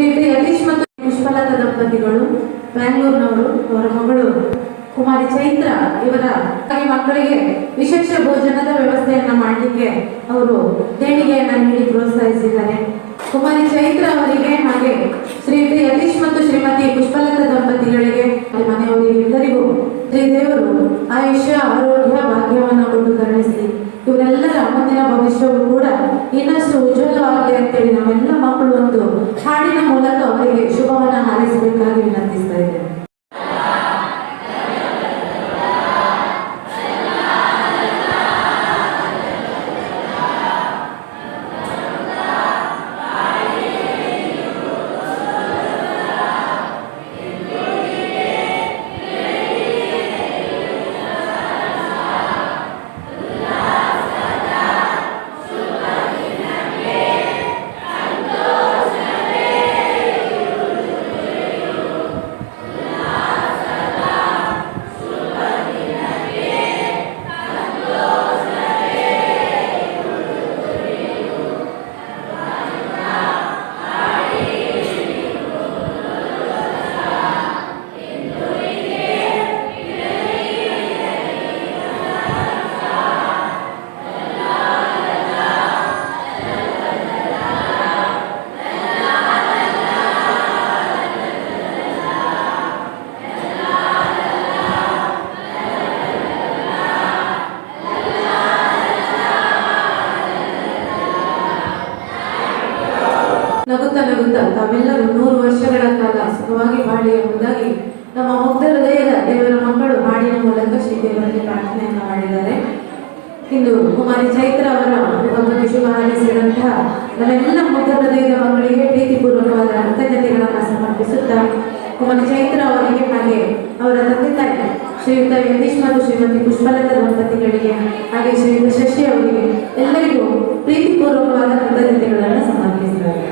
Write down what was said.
ಶ್ರೀಯುತ ಯತೀಶ್ ಮತ್ತು ಪುಷ್ಪಲತಾ ದಂಪತಿಗಳು ಬ್ಯಾಂಗ್ಳೂರಿನವರು. ಅವರ ಮಗಳು ಕುಮಾರಿ ಚೈತ್ರ ಇವರ ಮಕ್ಕಳಿಗೆ ವಿಶೇಷ ಭೋಜನದ ವ್ಯವಸ್ಥೆಯನ್ನ ಮಾಡಲಿಕ್ಕೆ ಅವರು ದೇಣಿಗೆಯನ್ನು ನೀಡಿ ಪ್ರೋತ್ಸಾಹಿಸಿದ್ದಾರೆ. ಕುಮಾರಿ ಚೈತ್ರ ಅವರಿಗೆ ಹಾಗೆ ಶ್ರೀಯುತ ಯತೀಶ್ ಮತ್ತು ಶ್ರೀಮತಿ ಪುಷ್ಪಲತಾ ದಂಪತಿಗಳಿಗೆ ಮನೆಯವರಿಗೆ ಎಲ್ಲರಿಗೂ ಶ್ರೀದೇವರು ಆಯುಷ್ಯ ಆರೋಗ್ಯ ಭಾಗ್ಯವನ್ನು ಕೊಟ್ಟು ಕರುಣಿಸಲಿ. ಇವರೆಲ್ಲರ ಮುಂದಿನ ಭವಿಷ್ಯವು ಕೂಡ ಇನ್ನಷ್ಟು ಉಜ್ವಲವಾಗಲಿ ಅಂತೇಳಿ ನಾವೆಲ್ಲ ಮಕ್ಕಳು ಒಂದು ಹಾಡಿನ ಮೂಲಕ ಅವರಿಗೆ ಶುಭವನ್ನು ಹಾರೈಸಬೇಕಾಗಿ ವಿನಂತಿಸ್ತಾ ಇದ್ದೇವೆ. ನಗುತ್ತಾ ನಗುತ್ತಾ ತಾವೆಲ್ಲರೂ 100 ವರ್ಷಗಳ ಕಾಲ ಸುಖವಾಗಿ ಬಾಳಿ ಎಂಬುದಾಗಿ ನಮ್ಮ ಮುಗ್ಧ ಹೃದಯದ ದೇವರ ಮಕ್ಕಳು ಹಾಡಿನ ಮೂಲಕ ಶ್ರೀದೇವರಲ್ಲಿ ಪ್ರಾರ್ಥನೆಯನ್ನು ಮಾಡಿದ್ದಾರೆ. ಇಂದು ಕುಮಾರಿ ಚೈತ್ರ ಅವರ ಬಗ್ಗೆ ಶುಭ ಹಾರೈಸಿದಂತಹ ನಮ್ಮೆಲ್ಲ ಮುಗ್ಧ ಹೃದಯದ ಮಕ್ಕಳಿಗೆ ಪ್ರೀತಿಪೂರ್ವಕವಾದ ಕೃತಜ್ಞತೆಗಳನ್ನು ಸಮರ್ಪಿಸುತ್ತಾ ಕುಮಾರಿ ಚೈತ್ರ ಅವರಿಗೆ ಹಾಗೆ ಅವರ ತಂದೆ ತಾಯಿ ಶ್ರೀಯುತ ಯತೀಶ್ ಮತ್ತು ಶ್ರೀಮತಿ ಪುಷ್ಪಲತಾ ದಂಪತಿಗಳಿಗೆ ಹಾಗೆ ಶ್ರೀಯುತ ಶಶಿ ಅವರಿಗೆ ಎಲ್ಲರಿಗೂ ಪ್ರೀತಿಪೂರ್ವಕವಾದ ಕೃತಜ್ಞತೆಗಳನ್ನು ಸಮರ್ಪಿಸಿದ್ದಾರೆ.